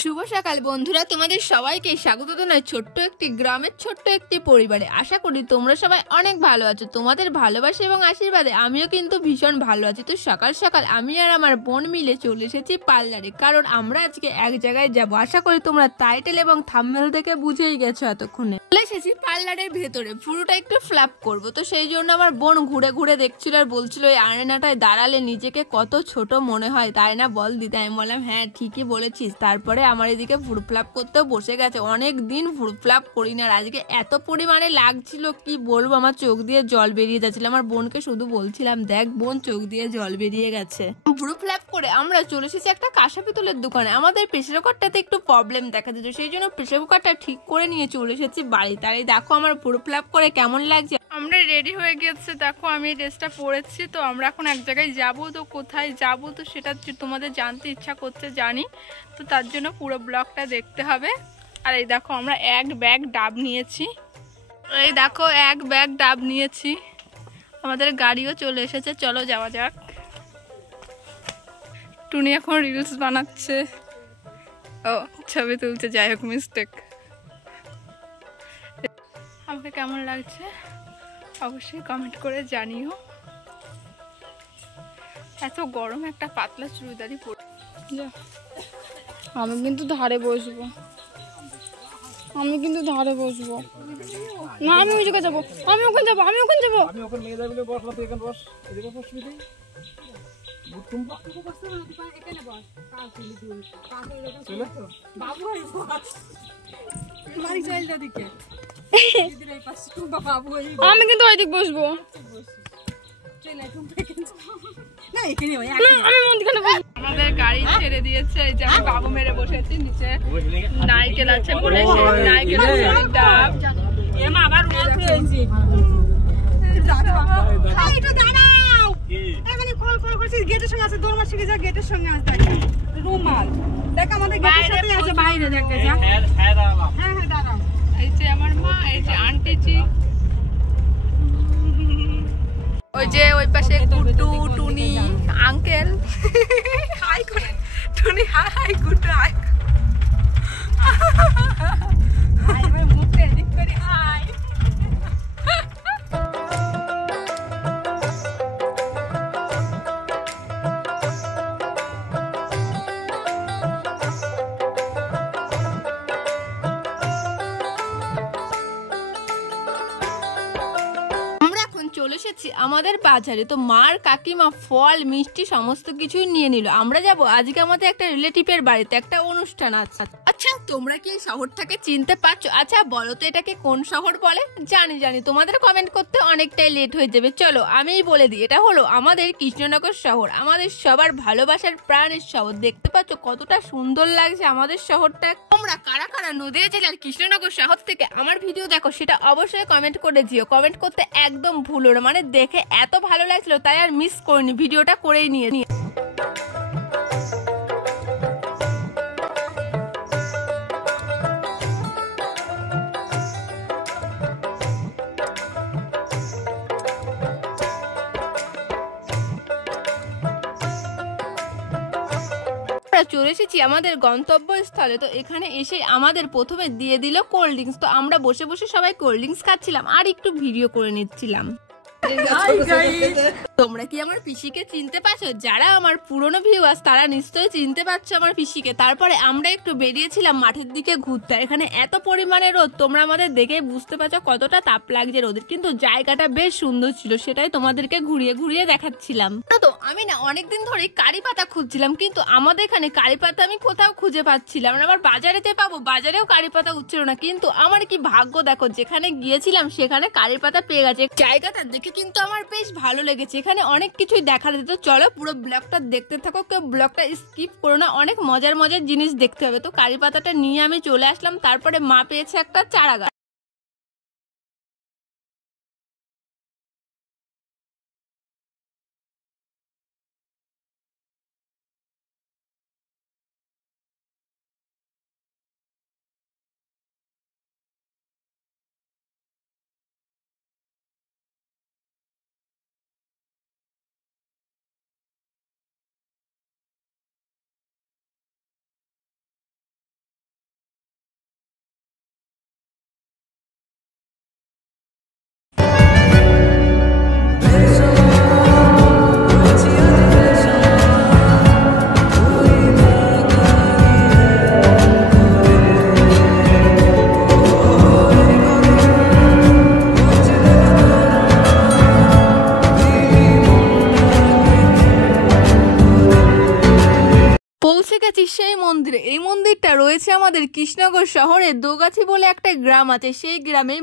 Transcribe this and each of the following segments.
শুভ সকাল বন্ধুরা, তোমাদের সবাইকে স্বাগত জানাই ছোট্ট একটি গ্রামের ছোট্ট একটি পরিবারে। আশা করি তোমরা সবাই অনেক ভালো আছো। তোমাদের ভালোবাসা এবং আশীর্বাদে আমিও কিন্তু ভীষণ ভালো আছি। তো সকাল সকাল আমি আর আমার বোন মিলে চলে এসেছি পার্লারে, কারণ আমরা আজকে এক জায়গায় যাব। আশা করি তোমরা টাইটেল এবং থাম্বনেল থেকে বুঝেই গেছো এতক্ষণে। চলে এসেছি পার্লারের ভেতরে, পুরোটা একটু ফ্ল্যাপ করব। তো সেই জন্য আমার বোন ঘুরে ঘুরে দেখছিল আর বলছিল এই আয়নাটায় দাঁড়ালে নিজেকে কত ছোট মনে হয়, তাই না বল দিতে? আমি বললাম হ্যাঁ ঠিকই বলেছিস। তারপরে আমার এদিকে ফুড ফ্ল্যাপ করতেও বসে গেছে। অনেক দিন ফুড ফ্ল্যাপ করি না, আর আজকে এত পরিমাণে লাগছিল কি বলবো, আমার চোখ দিয়ে জল বেরিয়ে যাচ্ছিল। আমার বোনকে শুধু বলছিলাম দেখ বোন চোখ দিয়ে জল বেরিয়ে গেছে। ফুড ফ্ল্যাপ করে আমরা চলে এসেছি একটা কাঁসা পিতলের দোকানে। আমাদের প্রেসার কুকারটাতে একটু প্রবলেম দেখা দিচ্ছে, সেই জন্য প্রেসার কুকারটা ঠিক করে নিয়ে চলে এসেছি বাড়িতে। আর এই দেখো আমার ফুড ফ্ল্যাপ করে কেমন লাগছে। আমরা রেডি হয়ে গেছে, দেখো আমি ড্রেসটা পরেছি। তো আমরা এখন এক জায়গায় যাব, তো কোথায় যাব তো সেটা তোমাদের জানতে ইচ্ছা করছে জানি, তো তার জন্য পুরো ব্লগটা দেখতে হবে। আর এই দেখো আমরা এক ব্যাগ ডাব নিয়েছি, এই দেখো এক ব্যাগ ডাব নিয়েছি। আমাদের গাড়িও চলে এসেছে, চলো যাওয়া যাক। টুনি এখন রিলস বানাচ্ছে, ও ছবি তুলছে, যাই হোক মিস্টেক। আমাকে কেমন লাগছে অবশ্যই কমেন্ট করে জানিও। এত গরম একটা পাতলা চুড়িদারি পরে আমি কিন্তু ধারে বসবো, আমি কিন্তু ধারে বসবো না, আমি ওই জায়গায় যাবো, আমি ওখানে যাবো, আমি ওখানে যাবো। আমি ওখানে নিয়ে যাবি, বসলা তুই এখানে বস, এদিকে বসবি তুই। আমি কিন্তু ওইদিক বসবো, আমাদের গাড়ি ছেড়ে দিয়েছে। এই যে আমি বাবু মেরে বসেছি, নিচে নারকেল আছে বলে নারকেল ডাব। আবার গেটের সঙ্গে আছে, দোরমা শিখে যা, গেটের সঙ্গে আছে রুমাল দেখ, আমাদের গেটের সাথে আছে, বাইরে দেখতে যা। হ্যাঁ হ্যাঁ দাঁড়াও। এই যে আমার মা, এই যে আন্টিজি, ওই যে ওই পাশে গুড্ডু, টুনি, আঙ্কেল হাই করে, টুনি হাই, গুড্ডু হাই, মুখে এদিক করে হাই। চলে এসেছি আমাদের বাজারে। তো মার কাকিমা ফল মিষ্টি সমস্ত কিছুই নিয়ে নিল। আমরা যাব আজকে আমাদের একটা রিলেটিভের বাড়িতে, একটা অনুষ্ঠান আছে। আচ্ছা তোমরা কি এই শহরটাকে চিনতে পারছো? আচ্ছা বলো তো এটাকে কোন শহর বলে? জানি তোমাদের কমেন্ট করতে অনেকটাই লেট হয়ে যাবে, চলো আমিই বলে দিই। এটা হলো আমাদের কৃষ্ণনগর শহর, আমাদের সবার ভালোবাসার প্রাণের শহর। দেখতে পাচ্ছ কতটা সুন্দর লাগছে আমাদের শহরটা। তোমরা কারা কারা নদীয়া জেলার কৃষ্ণনগর শহর থেকে আমার ভিডিও দেখো সেটা অবশ্যই কমেন্ট করে দিও। কমেন্ট করতে একদম ভুলো না, মানে দেখে এত ভালো লাগছিল তাই আর মিস করিনি, ভিডিওটা করেই নিয়ে। চলে এসেছি আমাদের গন্তব্যস্থলে। তো এখানে এসে আমাদের প্রথমে দিয়ে দিল কোল্ড ড্রিঙ্কস। তো আমরা বসে বসে সবাই কোল্ড ড্রিঙ্কস খাচ্ছিলাম আর একটু ভিডিও করে নিচ্ছিলাম। তোমরা কি আমার পিসিকে চিনতে পারছো? যারা আমার পুরনো ভিউয়ার্স তারা নিশ্চয়ই চিনতে পারছো আমার পিসিকে। তারপরে আমরা একটু বেরিয়েছিলাম মাঠের দিকে ঘুরতে। এখানে এত পরিমাণে রোদ, তোমরা আমাদের দেখে বুঝতে পারছো কতটা তাপ লাগছে রোদের, কিন্তু জায়গাটা বেশ সুন্দর ছিল, সেটাই তোমাদেরকে ঘুরিয়ে ঘুরিয়ে দেখাচ্ছিলাম। তো আমি না অনেকদিন ধরে কারি পাতা খুঁজছিলাম, কিন্তু আমাদের এখানে কারি পাতা আমি কোথাও খুঁজে পাচ্ছিলাম না। আবার বাজারেতে পাবো, বাজারেও কারি পাতা উঠছিল না। কিন্তু আমার কি ভাগ্য দেখো, যেখানে গিয়েছিলাম সেখানে কারি পাতা পেয়ে গেছে। জায়গাটা দেখে কিন্তু আমার বেশ ভালো লেগেছে, এখানে অনেক কিছুই দেখা যেত। চলো পুরো ব্লগটা দেখতে থাকো, কেউ ব্লগটা স্কিপ করো না, অনেক মজার মজার জিনিস দেখতে হবে। তো কারি পাতাটা নিয়ে আমি চলে আসলাম। তারপরে মা পেয়েছে একটা চারা গাছ। মন্দিরটা রয়েছে আমাদের কৃষ্ণনগর শহরে দোগাছি বলে একটা গ্রাম আছে, সেই গ্রামের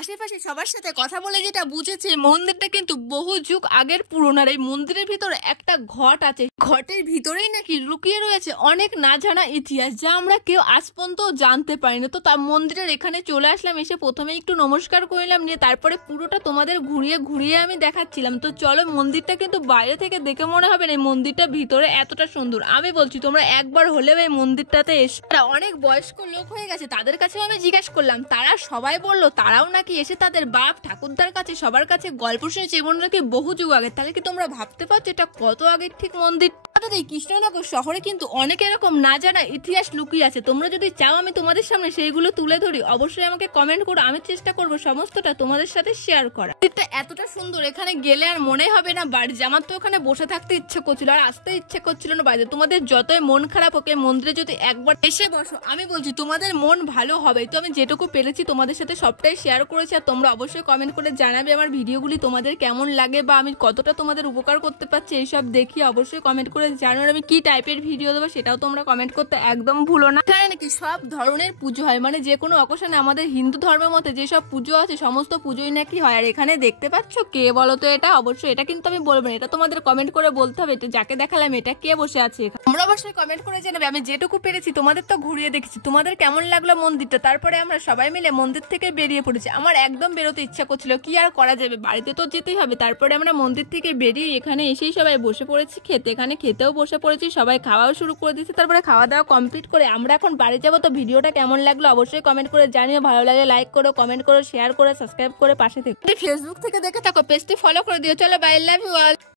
আশেপাশে সবার সাথে কথা বলে যেটা বুঝেছে মন্দিরটা কিন্তু বহু যুগ আগের পুরনো। এই মন্দিরের ভিতরে একটা ঘট আছে, ঘটের ভিতরেই নাকি লুকিয়ে রয়েছে অনেক না জানা ইতিহাস, যা আমরা কেউ আজ পর্যন্ত জানতে পারি না। তো তার মন্দিরের এখানে চলে আসলাম, এসে প্রথমে একটু নমস্কার করলাম, নিয়ে তারপরে পুরোটা তোমাদের ঘুরিয়ে ঘুরিয়ে আমি দেখাচ্ছিলাম। তো চলো, মন্দিরটা কিন্তু বাইরে থেকে দেখে মনে হবে না এই মন্দিরটা ভিতরে এতটা সুন্দর। আমি বলছি তোমরা একবার হলেও এই মন্দিরটাতে এসো। অনেক বয়স্ক লোক হয়ে গেছে, তাদের কাছেও আমি জিজ্ঞাসা করলাম, তারা সবাই বললো তারাও নাকি এসে তাদের বাপ ঠাকুরদার কাছে সবার কাছে গল্প শুনেছে এবং নাকি বহু যুগ আগে। তাহলে কি তোমরা ভাবতে পারছো এটা কত আগের ঠিক মন্দির? এই কৃষ্ণনগর শহরে কিন্তু অনেক এরকম না জানা ইতিহাস লুকিয়ে আছে। তোমরা যদি চাও আমি তোমাদের সামনে সেইগুলো তুলে ধরি, অবশ্যই আমাকে কমেন্ট করো, আমি চেষ্টা করবো সমস্তটা তোমাদের সাথে শেয়ার করা। মন্দিরটা এতটা সুন্দর, এখানে গেলে আর মনে হবে না বাড়ি। আমার তো ওখানে বসে থাকতে ইচ্ছে করছিল আর আসতে ইচ্ছে করছিল না বাড়িতে। তোমাদের যতই মন খারাপ হোক মন্দিরে যদি একবার এসে বসো, আমি বলছি তোমাদের মন ভালো হবে। তো আমি যেটুকু পেরেছি তোমাদের সাথে সবটাই শেয়ার করেছি, আর তোমরা অবশ্যই কমেন্ট করে জানাবে আমার ভিডিওগুলি তোমাদের কেমন লাগে বা আমি কতটা তোমাদের উপকার করতে পারছি এইসব দেখিয়ে অবশ্যই কমেন্ট করে জানো। আমি কি টাইপের ভিডিও দেবো সেটাও তোমরা কমেন্ট করতে একদম ভুলো না। এখানে নাকি সব ধরনের পুজো হয়, মানে যে কোনো অকেশনে আমাদের হিন্দু ধর্মের মধ্যে যেসব পুজো আছে সমস্ত পুজোই নাকি হয়। আর এখানে দেখতে পাচ্ছ কে বলো তো এটা? অবশ্যই এটা কিন্তু আমি বলবো না, এটা তোমাদের কমেন্ট করে বলতে হবে এটা যাকে দেখালাম এটা কে বসে আছে। তোমরা অবশ্যই কমেন্ট করে জানাবে। আমি যেটুকু পেরেছি তোমাদের তো ঘুরিয়ে দেখেছি, তোমাদের কেমন লাগলো মন্দিরটা। তারপরে আমরা সবাই মিলে মন্দির থেকে বেরিয়ে পড়েছি। আমার একদম বেরোতে ইচ্ছা করছিল, কি আর করা যাবে, বাড়িতে তো যেতেই হবে। তারপরে আমরা মন্দির থেকে বেরিয়ে এখানে এসেই সবাই বসে পড়েছি খেতে। এখানে খেতেও বসে পড়েছি, সবাই খাওয়াও শুরু করে দিয়েছি। তারপরে খাওয়া দাওয়া কমপ্লিট করে আমরা এখন বাড়ি যাবো। তো ভিডিওটা কেমন লাগলো অবশ্যই কমেন্ট করে জানিও। ভালো লাগলে লাইক করো, কমেন্ট করো, শেয়ার করে সাবস্ক্রাইব করে পাশে থেকো। ফেসবুক থেকে দেখে থাকো পেজটি ফলো করে দিও। চলো বাই, লাভ ইউ অল।